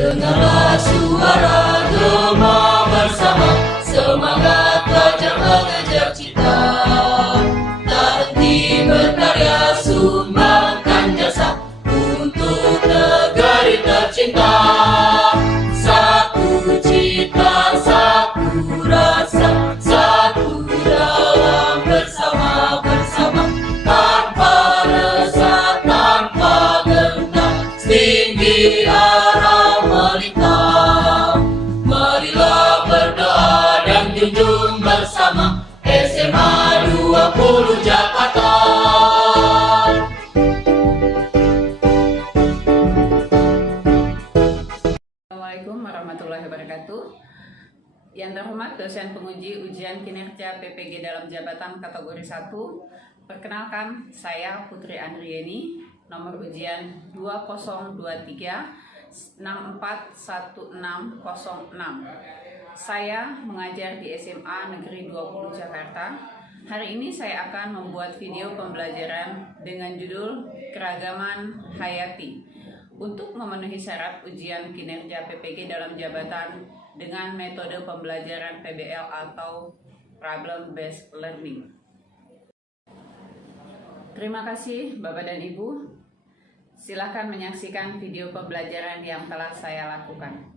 Dengarlah suara gema bersama, semangat belajar mengejar cita. Tak henti berkarya, sumbangkan jasa untuk negeri tercinta. Satu cita, satu rasa, satu dalam bersama-bersama. Tanpa resah, tanpa gentar, setinggi arah melintang. Marilah berdoa dan junjung bersama SMA 20 Jakarta. Assalamualaikum warahmatullahi wabarakatuh. Yang terhormat dosen penguji ujian kinerja PPG dalam jabatan kategori 1. Perkenalkan, saya Putri Andrieni, nomor ujian 2023 641606. Saya mengajar di SMA Negeri 20 Jakarta. Hari ini saya akan membuat video pembelajaran dengan judul Keragaman Hayati untuk memenuhi syarat ujian kinerja PPG dalam jabatan dengan metode pembelajaran PBL atau Problem Based Learning. Terima kasih Bapak dan Ibu. Silakan menyaksikan video pembelajaran yang telah saya lakukan.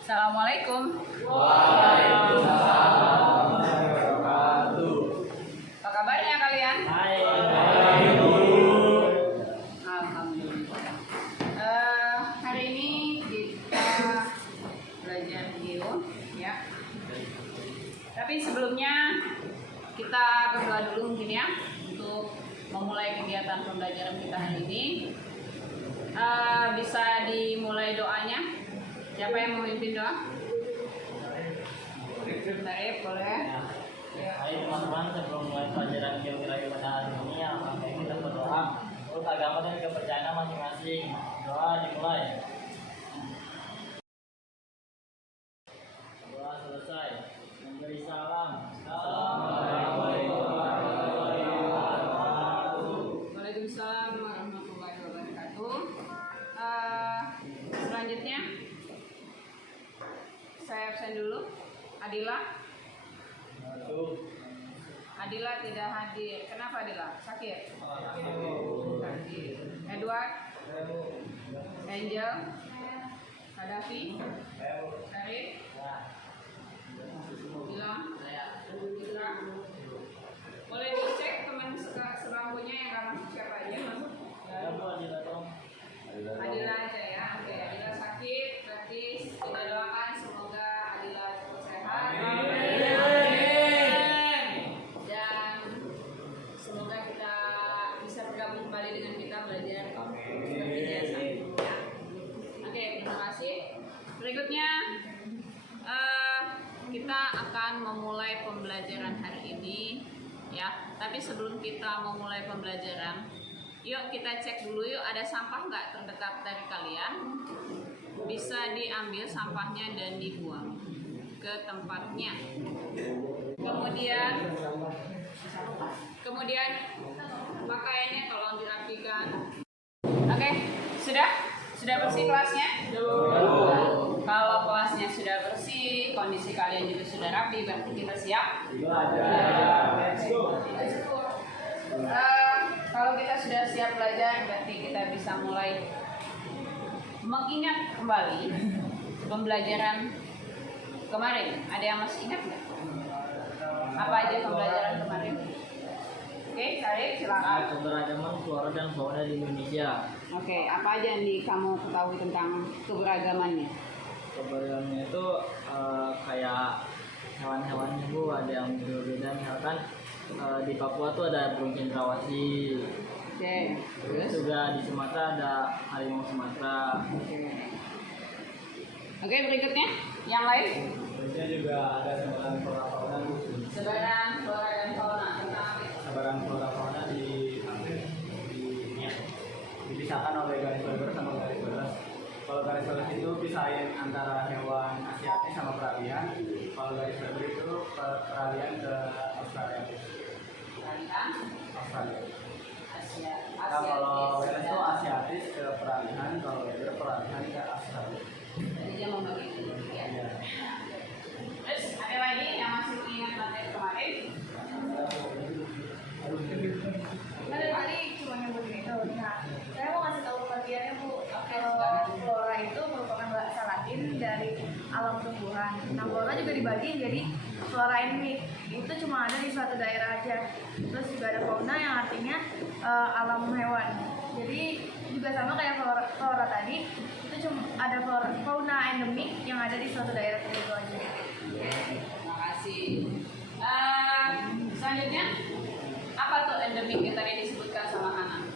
Assalamualaikum. Waalaikumsalam. Apa kabarnya kalian? Alhamdulillah. Hari ini kita belajar geo, ya. Tapi sebelumnya kita berdoa dulu mungkin ya untuk memulai kegiatan pembelajaran kita hari ini. Bisa dimulai doanya. Siapa yang memimpin doa? Taib, boleh. Baik teman-teman, sebelum mulai pelajaran geografi pada hari ini, alhamdulillah kita berdoa untuk agama dan kepercayaan masing-masing. Doa dimulai. Doa selesai. Memberi salam. Assalamualaikum warahmatullahi wabarakatuh. Waalaikumsalam warahmatullahi wabarakatuh. Selanjutnya saya absen dulu. Adila tidak hadir. Kenapa Adila? Sakit? Edward? Angel? Kadafi? Arif? Bilang? Isra? Boleh dicek teman sebangkunya yang gak masuk siapa aja masuk? Adila aja ya. Oke, Adila sakit, berarti kita doakan semoga Adila cepat sehat. Dan semoga kita bisa bergabung kembali dengan kita belajar seperti biasa. Ya. Oke, terima kasih. Berikutnya kita akan memulai pembelajaran hari ini, ya. Tapi sebelum kita memulai pembelajaran, yuk kita cek dulu yuk ada sampah nggak terdekat dari kalian. Bisa diambil sampahnya dan dibuang ke tempatnya. Kemudian pakaiannya tolong dirapikan. Oke, sudah bersih kelasnya? Kalau kelasnya sudah bersih, kondisi kalian juga sudah rapi, berarti kita siap. Kalau kita sudah siap belajar, berarti kita bisa mulai mengingat kembali pembelajaran kemarin. Ada yang masih ingat nggak? Apa aja pembelajaran kemarin? Oke, Sarif, silakan. Keberagaman flora dan fauna di Indonesia. Oke, apa aja yang kamu ketahui tentang keberagamannya? Keberagamannya itu kayak hewan-hewannya Bu, ada yang berbeda. Misalkan di Papua tuh ada burung cendrawasih. Oke, Terus juga di Sumatera ada harimau Sumatera. Oke, berikutnya yang lain? Berikutnya juga ada sebaran flora fauna. Sebaran flora dan fauna tentang apa? Sebaran flora fauna dipisahkan oleh garis bebas sama garis bebas. Kalau garis lurus itu pisahin antara hewan Asiatik sama peralihan. Kalau garis lurus itu peralihan ke Australia. Peralihan Australia. Asia. Nah, kalau garis itu Asiatik ke peralihan, kalau garis peralihan ke Australia. Jadi dia membagi itu ya. Iya. Terus ada lagi yang masih ingat materi kemarin? Tadi cuma nyebut itu. Nah, saya mau kasih tahu pengertiannya Bu. Kalau flora itu merupakan bahasa Latin dari alam tumbuhan. Nah, flora juga dibagi jadi flora endemik. Itu cuma ada di suatu daerah aja. Terus juga ada fauna yang artinya alam hewan. Jadi juga sama kayak flora tadi, itu cuma ada fauna endemik yang ada di suatu daerah tertentu aja. Terima kasih. Selanjutnya apa tuh endemik yang tadi disebutkan sama Hana?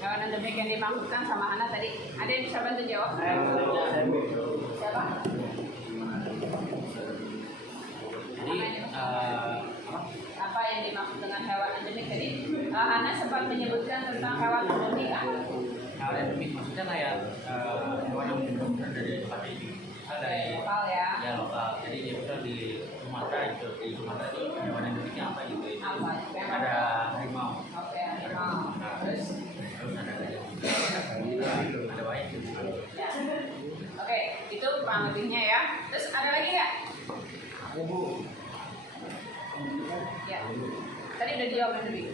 Hewan endemik yang dimaksudkan sama Hana tadi, ada yang bisa bantu jawab? Siapa? Jadi Apa yang dimaksud dengan hewan endemik tadi? Hana sempat menyebutkan tentang hewan endemik kan? hewan endemik maksudnya kayak hewan yang benar-benar dari tempat ini. Dari Lokal ya. ya lokal. Jadi dia bisa di Sumatera itu, di Sumatera itu hewan endemiknya apa gitu? Apa? Ada harimau. Oke, harimau. Terus? Terus ada gajah. Ada banyak gitu. Ya. Oke, itu kurang lebihnya ya. Terus ada lagi nggak? Ya. Tadi udah dijawab endemik.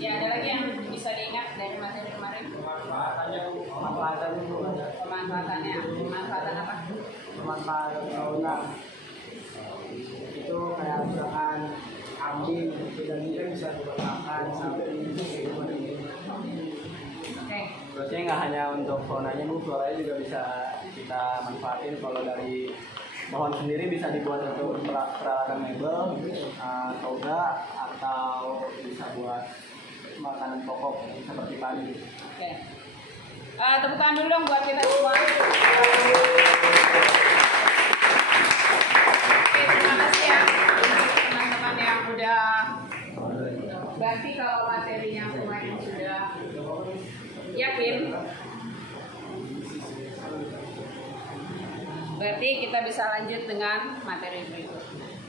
Ya, ada lagi yang bisa diingat dari materi kemarin? Pemanfaatan itu Pemanfaatannya. Pemanfaatan apa? pemanfaatan fauna itu kayak misalkan kambing dan ini kan bisa dimakan sampai Oke. terusnya nggak hanya untuk faunanya Bu, floranya juga bisa kita manfaatin. Kalau dari pohon sendiri bisa dibuat untuk peralatan mebel, toga, atau bisa buat makanan pokok seperti padi. Oke. Tepuk tangan dulu dong buat kita semua. Oke, terima kasih ya teman-teman yang udah. Berarti kalau materinya kemarin sudah yakin, berarti kita bisa lanjut dengan materi berikutnya.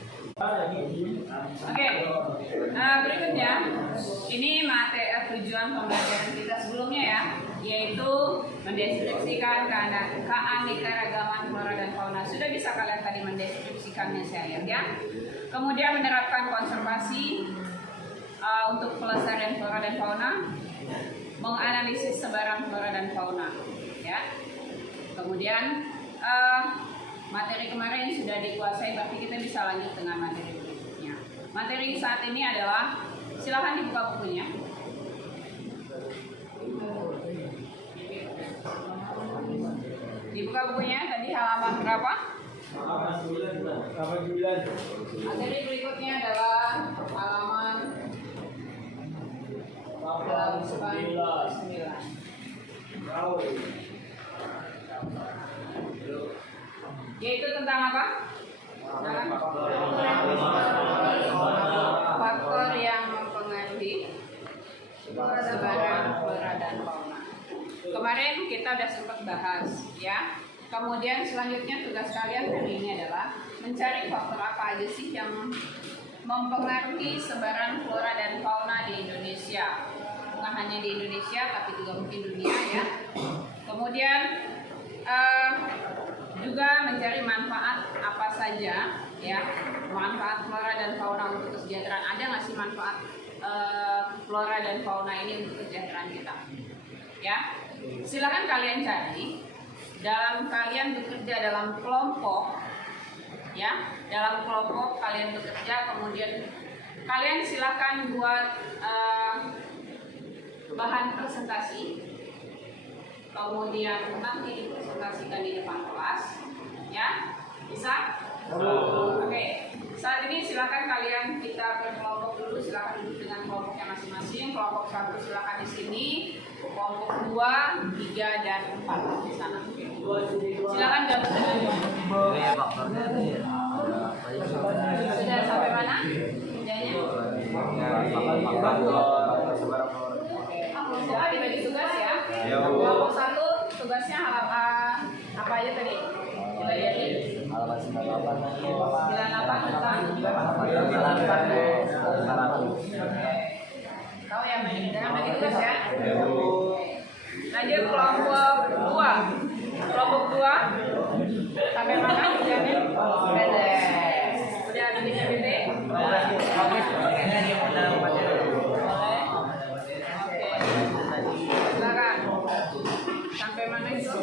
Oke, berikutnya ini materi tujuan pembelajaran kita sebelumnya ya, yaitu mendeskripsikan keanekaragaman flora dan fauna. Sudah bisa kalian tadi mendeskripsikannya saya lihat ya. Kemudian menerapkan konservasi untuk pelestarian flora dan fauna, menganalisis sebaran flora dan fauna, ya. Kemudian materi kemarin sudah dikuasai, berarti kita bisa lanjut dengan materi berikutnya. Materi saat ini adalah, silakan dibuka bukunya. Dibuka bukunya, tadi halaman berapa? Materi berikutnya adalah halaman 89. Yaitu tentang apa? Faktor yang mempengaruhi sebaran flora dan fauna. Kemarin kita udah sempat bahas ya. Kemudian selanjutnya tugas kalian hari ini adalah mencari faktor apa aja sih yang mempengaruhi sebaran flora dan fauna di Indonesia. Bukan hanya di Indonesia tapi juga mungkin dunia ya. Kemudian juga mencari manfaat apa saja ya, manfaat flora dan fauna untuk kesejahteraan. Ada nggak sih manfaat flora dan fauna ini untuk kesejahteraan kita? Ya, silakan kalian cari. Dalam kalian bekerja dalam kelompok, ya, dalam kelompok kalian bekerja, kemudian kalian silakan buat bahan presentasi. Kemudian nanti dipresentasikan di depan kelas, ya, bisa? Oke, saat ini silakan kalian kita berkelompok dulu, silakan duduk dengan kelompoknya masing-masing. Kelompok 1 silakan di sini, kelompok 2, 3 dan 4 di sana. Silakan gabung dengan sudah sampai mana? Kerjanya? Semua dibagi tugas ya. Kelompok 1 tugasnya apa aja tadi? Kita lihatin. Halaman 98. 98 tentang tahu ya, jangan bagi tugas ya. Lanjut kelompok 2. Kelompok 2 sampai mana kerjanya? Beres. Udah bikin gede? Boleh. Silakan. Sampai mana itu?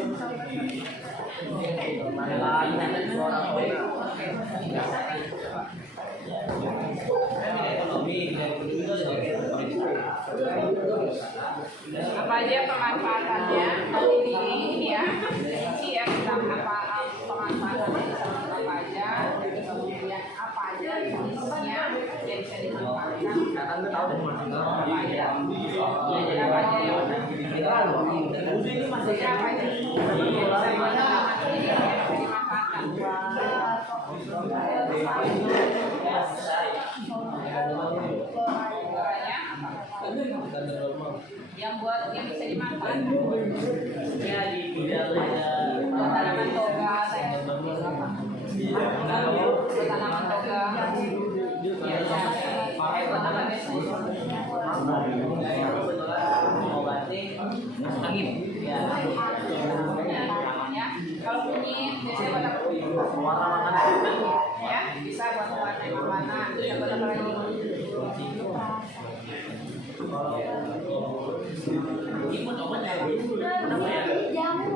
Apa aja pemanfaatannya? Nanti di ini ya, rinci ya tentang apa pemanfaatannya, apa aja, kemudian apa aja jenisnya yang bisa dimanfaatkan. Apa aja? Apa aja yang yang buat yang bisa dimanfaatkan buat tanaman toga, buat tanaman toga, buat apa angin ya. Kalau kunyit biasanya buat apa? Ya, bisa buat warna, bisa buat apa lagi?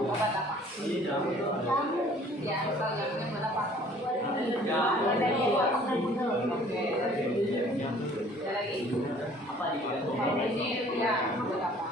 Obat apa? Ya, asal jamunya buat apa? Oke. Ada lagi? Kalau ini ya buat apa?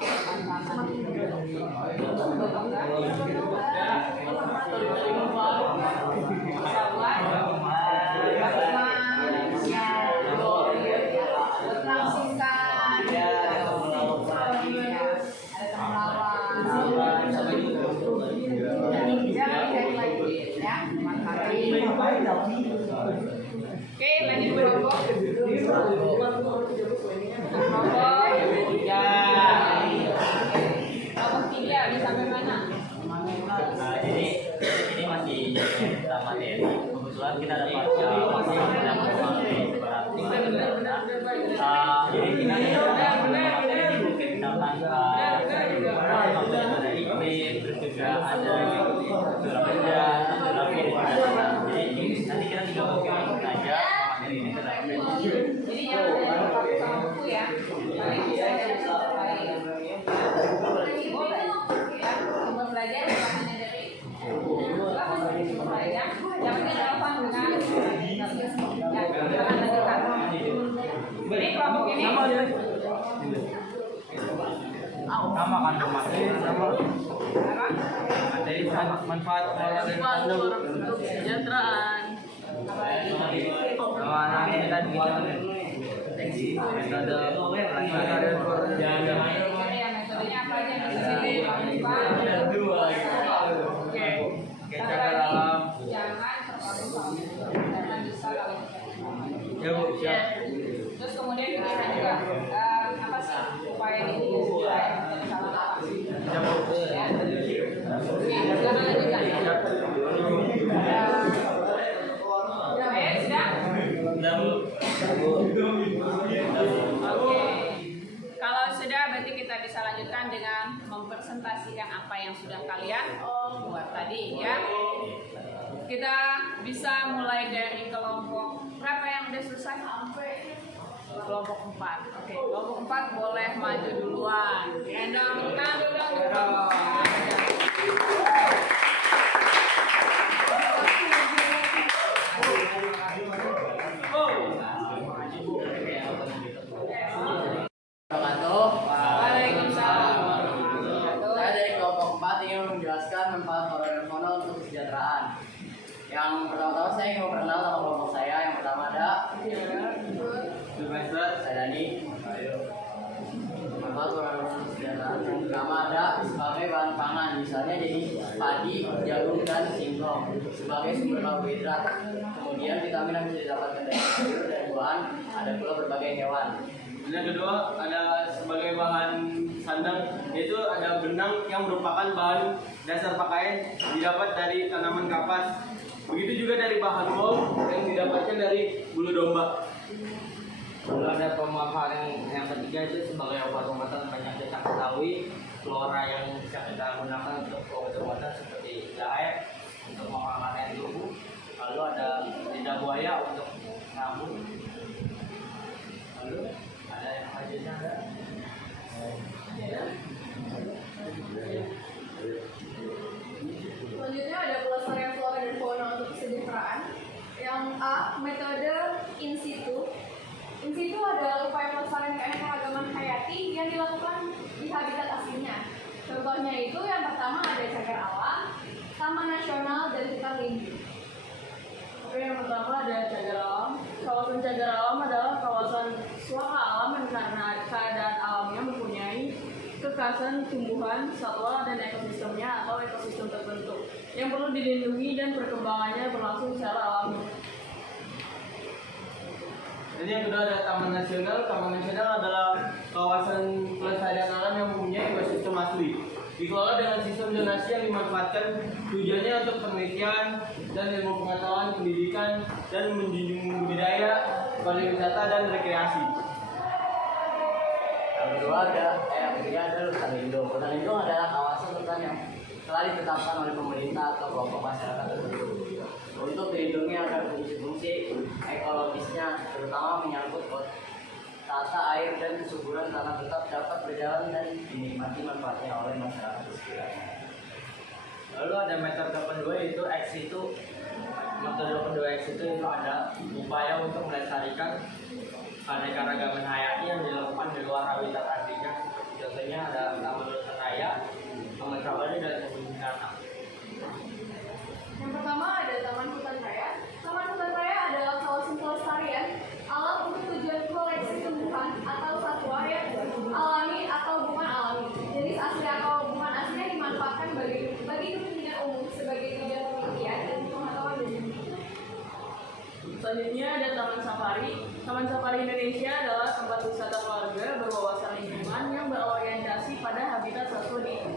Oke, lanjut kelompok. Kelompok 3 bisa sampai mana? Jadi ini masih tentang materi. Kebetulan kita dapat jadi kita materi tentang ada iklim, terus juga ada benda, ada jadi nanti kita tinggal bagi aja materi ini ke dalam. Jadi jangan ada pakai sama buku ya. Kalian bisa jadi baik. Boleh. Ya, coba belajar jangan dari coba belajar. Jangan relevan dengan ya, kita akan lanjutkan. Jadi kelompok ini Sama kan materi sama apa? materi manfaat Untuk kesejahteraan. sama nanti kita metode Metodenya apa aja yang bisa dilakukan? Oke. cara dalam Jangan terlalu karena bisa kalau ya Bu siap. terus kemudian kita juga apa sih upaya ini supaya salah apa? Ya. Oke, silakan lanjutkan. Sudah? Oke. Kalau sudah berarti kita bisa lanjutkan dengan mempresentasikan apa yang sudah kalian buat tadi ya. Kita bisa mulai dari kelompok berapa yang udah selesai? Kelompok 4. Oke, kelompok 4 boleh maju duluan. Endang. Waalaikumsalam. Saya dari kelompok 4 ingin menjelaskan manfaat hormonal untuk kesejahteraan. Yang pertama-tama saya ingin memperkenalkan sama kelompok saya. Yang pertama ada Sylvester, saya Dani. Manfaat hormonal untuk kesejahteraan. Yang pertama ada sebagai bahan pangan, misalnya jadi padi, jagung dan singkong sebagai sumber karbohidrat. Kemudian vitamin yang bisa didapatkan dari sayur dan buah, ada pula berbagai hewan. Yang kedua ada sebagai bahan sandang, yaitu ada benang yang merupakan bahan dasar pakaian didapat dari tanaman kapas. Begitu juga dari bahan wool yang didapatkan dari bulu domba. Lalu ada pemanfaatan yang ketiga itu sebagai obat-obatan banyak kita ketahui. Flora yang bisa kita gunakan untuk obat-obatan seperti jahe untuk menghangatkan tubuh. Lalu ada lidah buaya untuk nyambung. Lalu ada yang selanjutnya ada. Selanjutnya ada pelestarian flora dan fauna untuk kesejahteraan. Yang A, metode in situ. In situ adalah upaya pelestarian keanekaragaman hayati yang dilakukan di habitat aslinya. Contohnya itu yang pertama ada cagar alam, taman nasional, dan hutan lindung. Oke, yang pertama ada cagar alam. Kawasan cagar alam adalah kawasan suaka alam yang karena keadaan alamnya mempunyai kekhasan tumbuhan, satwa, dan ekosistemnya atau ekosistem tertentu yang perlu dilindungi dan perkembangannya berlangsung secara alami. Jadi yang kedua ada taman nasional. Taman nasional adalah kawasan pelestarian alam yang mempunyai ekosistem asli. Dikelola dengan sistem zonasi yang dimanfaatkan tujuannya untuk penelitian dan ilmu pengetahuan, pendidikan, dan menjunjung budidaya, pariwisata, dan rekreasi. Yang kedua yang ketiga ada hutan lindung. Hutan lindung adalah kawasan hutan yang telah ditetapkan oleh pemerintah atau kelompok masyarakat tertentu untuk dilindungi agar fungsi-fungsi ekologisnya, terutama menyangkut tata air dan kesuburan tanah tetap dapat berjalan dan dinikmati manfaatnya oleh masyarakat di sekitarnya. Lalu ada metode kedua yaitu X itu. Metode kedua X itu ada upaya untuk melestarikan keanekaragaman hayati yang dilakukan di luar habitat aslinya. Contohnya ada Taman Hutan Raya, Taman Safari, dan Kebun Binatang. Yang pertama ada Taman Hutan Raya. Taman Hutan Raya adalah kawasan pelestarian alam untuk tujuan koleksi tumbuhan atau satwa yang alami atau bukan alami, jenis asli atau bukan asli yang dimanfaatkan bagi kepentingan umum sebagai tujuan penelitian dan pengetahuan dunia. Selanjutnya ada Taman Safari. Taman Safari Indonesia adalah tempat wisata keluarga berwawasan lingkungan yang berorientasi pada habitat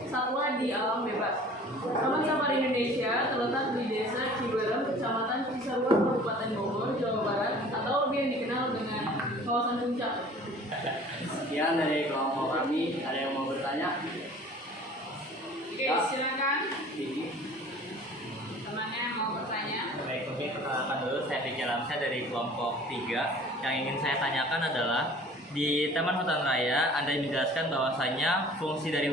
satwa di alam bebas. Taman Safari Indonesia terletak di Desa Ciberem, Kecamatan Cisarua, Kabupaten Bogor, Jawa Barat, atau lebih yang dikenal dengan kawasan Puncak. Sekian dari kelompok kami. Ada yang mau bertanya? Oke, silakan. Temannya mau bertanya. Baik, mungkin perkenalkan dulu, saya Vicky Lamsyah dari kelompok 3. Yang ingin saya tanyakan adalah di Taman Hutan Raya, Anda menjelaskan bahwasanya fungsi dari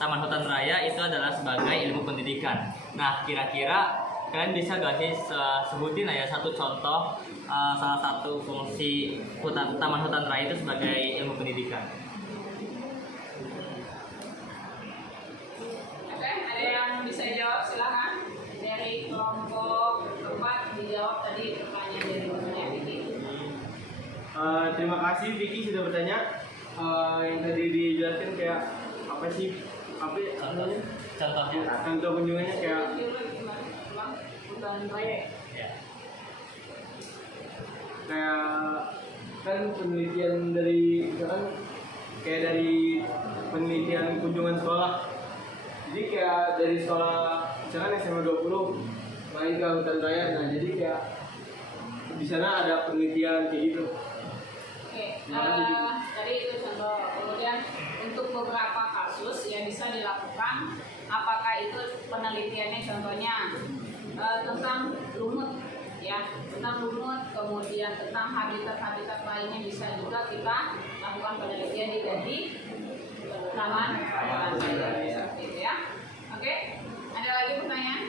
Taman Hutan Raya itu adalah sebagai ilmu pendidikan. Nah, kira-kira kalian bisa gak sih sebutin aja satu contoh salah satu fungsi Taman Hutan Raya itu sebagai ilmu pendidikan? Oke, ada yang bisa jawab, silakan. Dari kelompok 4 dijawab tadi pertanyaan dari temannya Vicky. Terima kasih Vicky sudah bertanya. Yang tadi dijelaskan kayak apa sih? Namanya? Contohnya? Contoh kunjungannya kayak Hutan Raya. Ya. kayak kan penelitian dari misalkan kayak dari penelitian kunjungan sekolah. Jadi kayak dari sekolah misalkan SMA 20 main ke hutan raya. Nah, jadi kayak di sana ada penelitian kayak gitu. Oke, tadi itu contoh. Kemudian untuk beberapa kasus yang bisa dilakukan, apakah itu penelitiannya contohnya tentang lumut, ya, tentang lumut, kemudian tentang habitat-habitat lainnya bisa juga kita lakukan penelitian di taman seperti itu ya. Oke, ada lagi pertanyaan?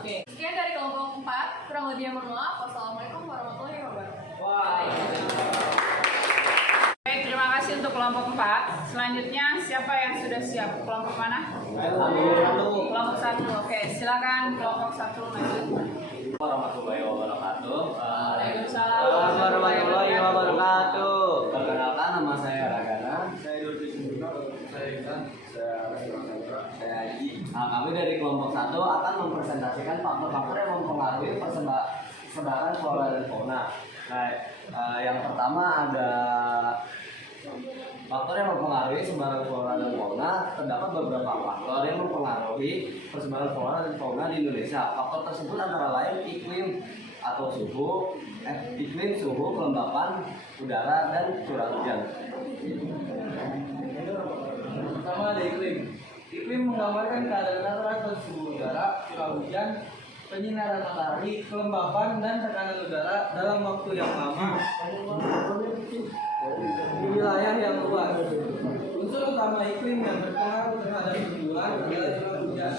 Oke. Sekian dari kelompok 4, kurang lebih mohon maaf. Wassalamualaikum warahmatullahi wabarakatuh. Baik, terima kasih untuk kelompok 4. Selanjutnya siapa yang sudah siap? Kelompok mana? Kelompok 1. Oke, silakan kelompok 1 maju. Warahmatullahi wabarakatuh. Waalaikumsalam Warahmatullahi wabarakatuh. Perkenalkan, nama saya Ragana. Saya Dodi Sembuna, saya Intan, Saya Haji. Nah, kami dari kelompok 1 akan mempresentasikan faktor-faktor yang mempengaruhi persebaran flora dan fauna. Nah, yang pertama ada Faktor yang mempengaruhi sebaran flora dan fauna, terdapat beberapa faktor yang mempengaruhi persebaran flora dan fauna di Indonesia. Faktor tersebut antara lain iklim atau iklim, suhu, kelembapan udara, dan curah hujan. Pertama ada iklim. Iklim menggambarkan keadaan darat atau suhu udara, curah hujan, penyinaran matahari, kelembapan, dan tekanan udara dalam waktu yang lama di wilayah yang luas. Unsur utama iklim yang berpengaruh terhadap tumbuhan adalah curah hujan,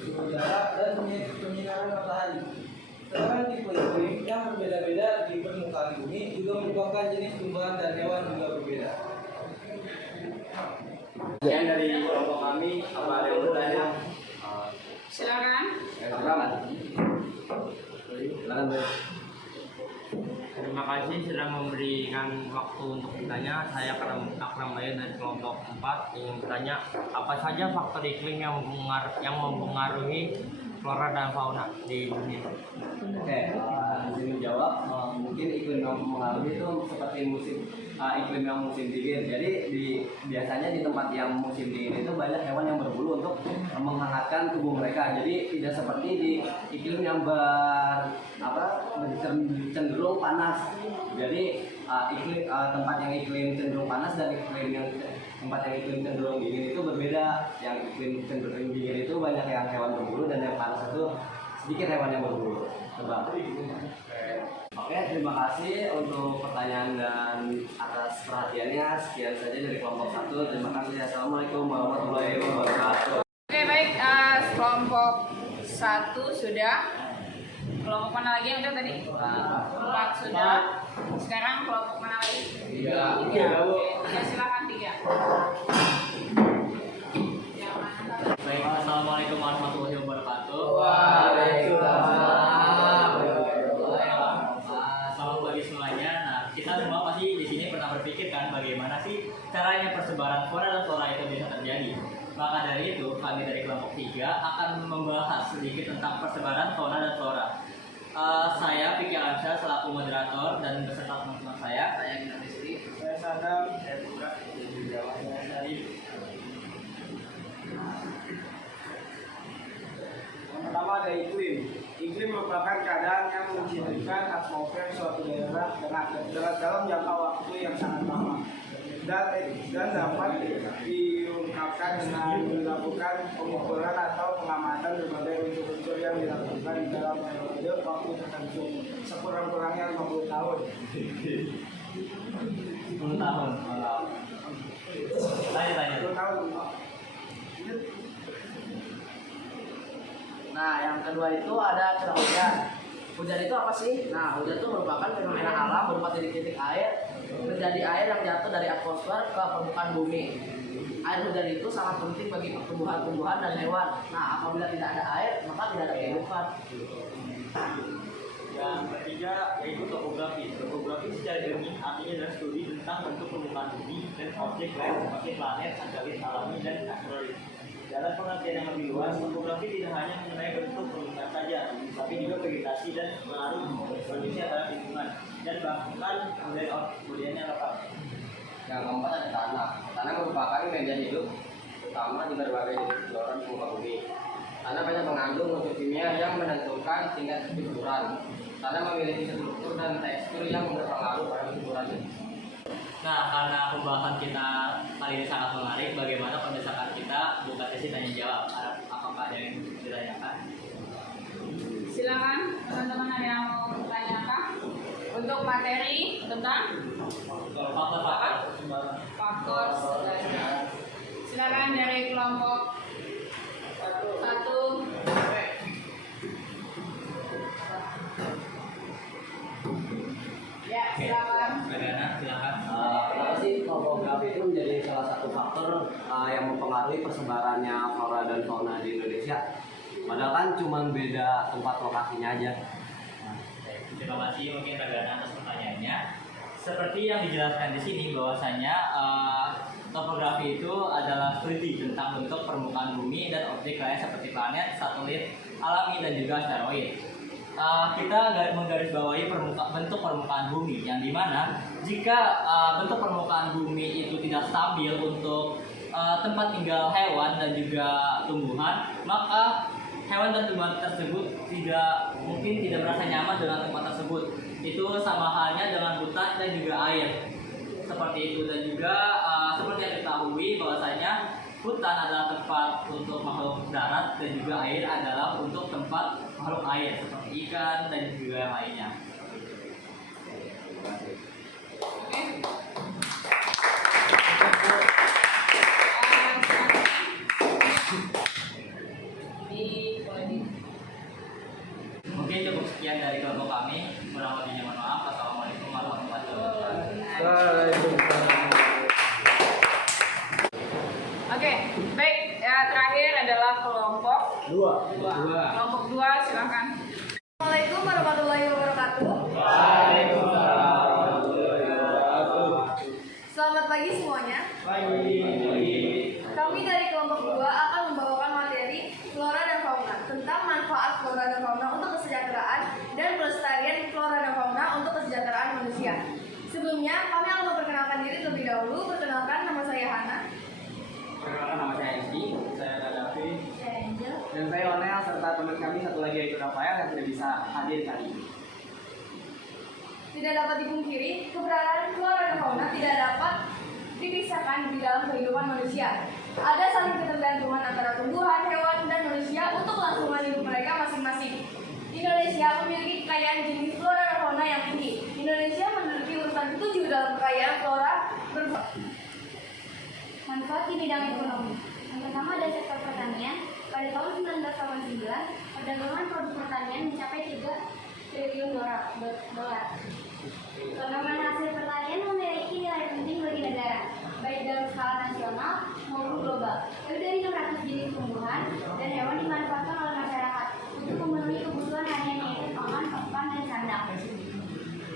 suhu udara, dan penyinaran matahari. Sedangkan tipe iklim yang berbeda-beda di permukaan bumi juga merupakan jenis tumbuhan dan hewan juga berbeda. Yang dari kelompok kami, apa ada yang bertanya? Silakan. Silakan. Terima kasih sudah memberikan waktu untuk bertanya. Saya Akram Bayan dari kelompok 4 ingin bertanya, apa saja faktor iklim yang mempengaruhi flora dan fauna di dunia? Oke, izin menjawab. Mungkin iklim yang mempengaruhi itu seperti iklim yang musim dingin. Jadi biasanya di tempat yang musim dingin itu banyak hewan yang berbulu untuk menghangatkan tubuh mereka. Jadi tidak seperti di iklim yang cenderung panas. Jadi tempat yang iklim cenderung panas dan tempat yang iklim cenderung dingin itu berbeda. Yang iklim cenderung dingin itu banyak yang hewan berbulu, dan yang panas itu sedikit hewan yang berbulu. Coba. Oke, terima kasih untuk pertanyaan dan atas perhatiannya. Sekian saja dari kelompok 1. Terima kasih. Assalamualaikum warahmatullahi wabarakatuh. Oke, baik, kelompok 1 sudah. Kelompok mana lagi yang udah tadi? 4 sudah. Sekarang kelompok mana lagi? 3. Ya, silakan 3. Baik, assalamualaikum warahmatullahi wabarakatuh. Selamat pagi semuanya. Nah, kita semua pasti di sini pernah berpikir kan bagaimana sih caranya persebaran fauna dan flora itu bisa terjadi. Maka dari itu, kami dari kelompok 3 akan membahas sedikit tentang persebaran fauna dan flora. Saya Fikri Alamsyah selaku moderator dan beserta teman-teman saya Gina Rizky, Saya Sadam. saya Burak, dan juga saya Syarif. Yang pertama ada iklim. Iklim merupakan keadaan yang menciptakan atmosfer suatu daerah dalam jangka waktu yang sangat lama dan dapat diungkapkan dengan dilakukan pengukuran atau pengamatan berbagai unsur-unsur yang dilakukan di dalam periode waktu tertentu, sekurang-kurangnya 50 tahun. 10 tahun. Tanya. 10 tahun. Nah, yang kedua itu ada curah hujan. Hujan itu apa sih? Nah, hujan itu merupakan fenomena alam berupa titik-titik air menjadi air yang jatuh dari atmosfer ke permukaan bumi. Air hujan itu sangat penting bagi tumbuhan-tumbuhan dan hewan. Nah, apabila tidak ada air, maka tidak ada kehidupan. Yang ketiga yaitu topografi. Topografi secara ilmiah artinya adalah studi tentang bentuk permukaan bumi dan objek lain seperti planet, satelit alami, dan asteroid. Dalam pengertian yang lebih luas, topografi tidak hanya mengenai bentuk permukaan saja, tapi juga vegetasi dan pengaruh kondisi terhadap lingkungan, dan bahkan kemudiannya lengkap. Yang keempat ada tanah. Tanah merupakan media hidup utama di berbagai jenis flora di muka bumi. Tanah banyak mengandung unsur kimia yang menentukan tingkat kesuburan. Tanah memiliki struktur dan tekstur yang berpengaruh pada kesuburannya. Nah, karena pembahasan kita kali ini sangat menarik, bagaimana pembahasan kita buka sesi tanya jawab. Apakah ada yang ditanyakan? Silakan teman-teman, ada yang mau bertanya untuk materi tentang faktor sebaran. Silakan dari kelompok 1. Ya, silakan. Silakan. Kenapa sih topografi itu menjadi salah satu faktor yang mempengaruhi persebarannya flora dan fauna di Indonesia? Padahal kan cuma beda tempat lokasinya aja. Terima kasih mungkin Ragana atas pertanyaannya. Seperti yang dijelaskan di sini bahwasanya topografi itu adalah studi tentang bentuk permukaan bumi dan objek lain seperti planet, satelit alami, dan juga asteroid. kita menggarisbawahi bentuk permukaan bumi, yang dimana jika bentuk permukaan bumi itu tidak stabil untuk tempat tinggal hewan dan juga tumbuhan, maka hewan dan tumbuhan tersebut tidak merasa nyaman dengan tempat tersebut. Itu sama halnya dengan hutan dan juga air, seperti itu. Dan juga seperti yang kita ketahui bahwasanya hutan adalah tempat untuk makhluk darat dan juga air adalah untuk tempat makhluk air seperti ikan dan juga yang lainnya. Mungkin cukup sekian dari kelompok kami. Kurang lebihnya mohon maaf. Assalamualaikum warahmatullahi wabarakatuh. Oke, baik. Ya, terakhir adalah kelompok Dua. Kelompok 2, silakan. Assalamualaikum warahmatullahi wabarakatuh. Selamat pagi semuanya. Kami dari kelompok 2 akan membawakan materi flora dan fauna tentang manfaat flora dan fauna untuk kesejahteraan dan pelestarian flora dan fauna untuk kesejahteraan manusia. Sebelumnya, kami akan memperkenalkan diri terlebih dahulu. Perkenalkan, nama saya Hana. Perkenalkan, nama saya Rizky, saya Gaddafi, Saya Angel. dan saya Onel, serta teman kami satu lagi yaitu Rafael yang tidak bisa hadir kali ini. Tidak dapat dipungkiri, keberadaan flora dan fauna tidak dapat dipisahkan di dalam kehidupan manusia. Ada saling ketergantungan antara tumbuhan, hewan, dan manusia untuk kelangsungan hidup mereka masing-masing. Indonesia memiliki kekayaan jenis flora dan fauna yang tinggi. Indonesia menduduki urutan 7 dalam kekayaan flora Manfaat di bidang ekonomi. Yang pertama ada sektor pertanian. Pada tahun 1989, perdagangan produk pertanian mencapai 3 triliun dolar. Pengembangan hasil pertanian memiliki nilai penting bagi negara, baik dalam skala nasional maupun global. Lebih dari 600 jenis tumbuhan dan hewan dimanfaatkan oleh masyarakat untuk memenuhi kebutuhan harian yaitu pangan, pakan, dan sandang.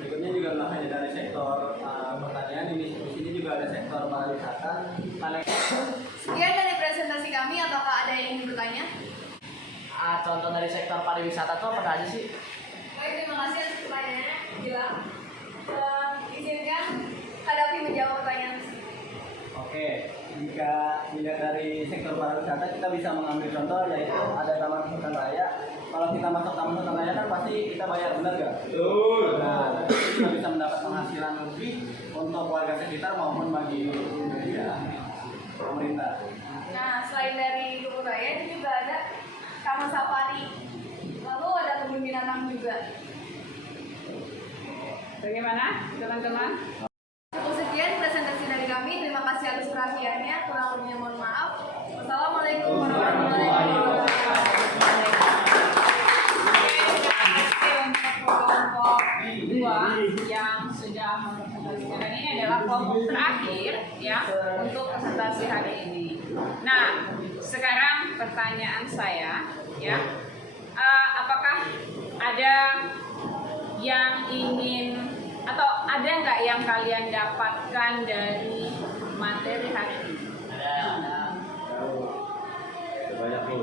Berikutnya juga nggak hanya dari sektor pertanian, di sini juga ada sektor pariwisata. Sekian dari presentasi kami, apakah ada yang ingin bertanya? Contoh dari sektor pariwisata itu apa aja sih? Baik, terima kasih atas pertanyaannya. Gila. Izinkan Kadafi menjawab pertanyaan. Oke, jika dilihat dari sektor pariwisata kita bisa mengambil contoh yaitu ada Taman Hutan Raya. Kalau kita masuk Taman Hutan Raya kan pasti kita bayar, benar nggak? Betul. Nah, kita bisa mendapat penghasilan lebih untuk warga sekitar maupun bagi pemerintah. Nah, selain dari kebun raya, ini juga ada taman safari. Lalu ada kebun binatang juga. Bagaimana, teman-teman? Cukup sekian presentasi dari kami. Terima kasih atas perhatiannya. Kurang lebihnya mohon maaf. Wassalamualaikum warahmatullahi wabarakatuh. Kelompok 2 yang sudah mempresentasikan ini adalah kelompok terakhir ya untuk presentasi hari ini. Nah, sekarang pertanyaan saya ya, apakah ada yang ingin atau ada nggak yang kalian dapatkan dari materi hari ini? Ada. Banyak nih.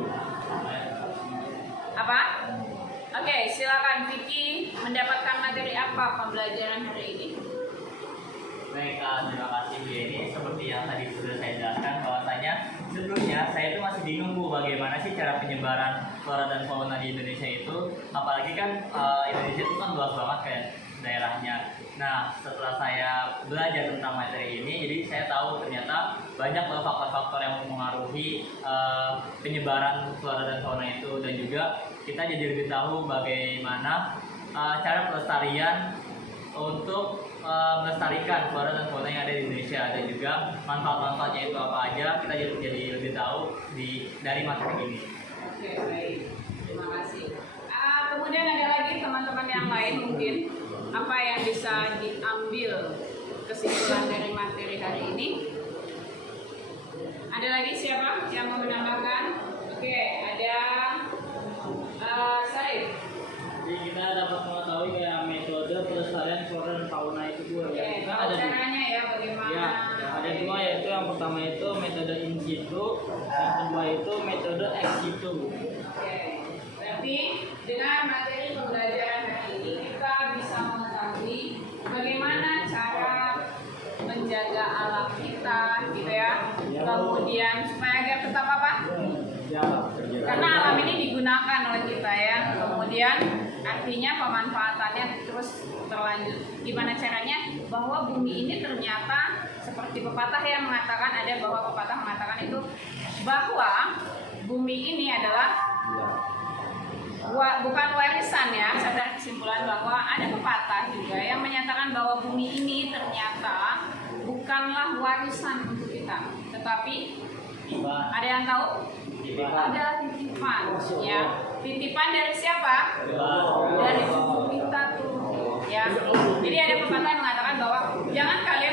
Apa? Oke, silakan Vicky, mendapatkan materi apa pembelajaran hari ini? Baik, terima kasih Bu Yeni. Seperti yang tadi sudah saya jelaskan bahwasanya sebelumnya saya itu masih bingung Bu bagaimana sih cara penyebaran flora dan fauna di Indonesia itu. Apalagi kan Indonesia itu kan luas banget kayak daerahnya. Nah, setelah saya belajar tentang materi ini, jadi saya tahu ternyata banyak loh faktor-faktor yang mengaruhi penyebaran flora dan fauna itu, dan juga kita jadi lebih tahu bagaimana cara pelestarian untuk melestarikan flora dan fauna yang ada di Indonesia, dan juga manfaat-manfaatnya itu apa aja. Kita jadi lebih tahu dari materi ini. Oke, baik. Terima kasih. Kemudian ada lagi teman-teman yang lain mungkin apa yang bisa diambil kesimpulan dari materi hari ini? Ada lagi siapa yang mau menambahkan? Oke, ada Said. Jadi kita dapat mengetahui kayak metode pelestarian flora dan fauna itu dua ya. Oke, Kita ada caranya ya bagaimana? ya, ada dua, yaitu yang pertama itu metode in situ, yang kedua itu metode ex situ. Oke, berarti Nanti dengan materi pembelajaran hari ini kita bisa mengetahui bagaimana cara menjaga alam kita, gitu ya. Kemudian supaya agar tetap apa? Karena alam ini digunakan oleh kita ya. Kemudian artinya pemanfaatannya terus berlanjut. Gimana caranya? Bahwa bumi ini ternyata seperti pepatah yang mengatakan, ada bahwa pepatah mengatakan itu bahwa bumi ini adalah bukan warisan ya. Saya tarik kesimpulan bahwa ada pepatah juga yang menyatakan bahwa bumi ini ternyata bukanlah warisan untuk kita, tetapi ada yang tahu? Adalah titipan ya. Titipan dari siapa? Dari tubuh kita tuh ya. Jadi ada pepatah yang mengatakan bahwa jangan kalian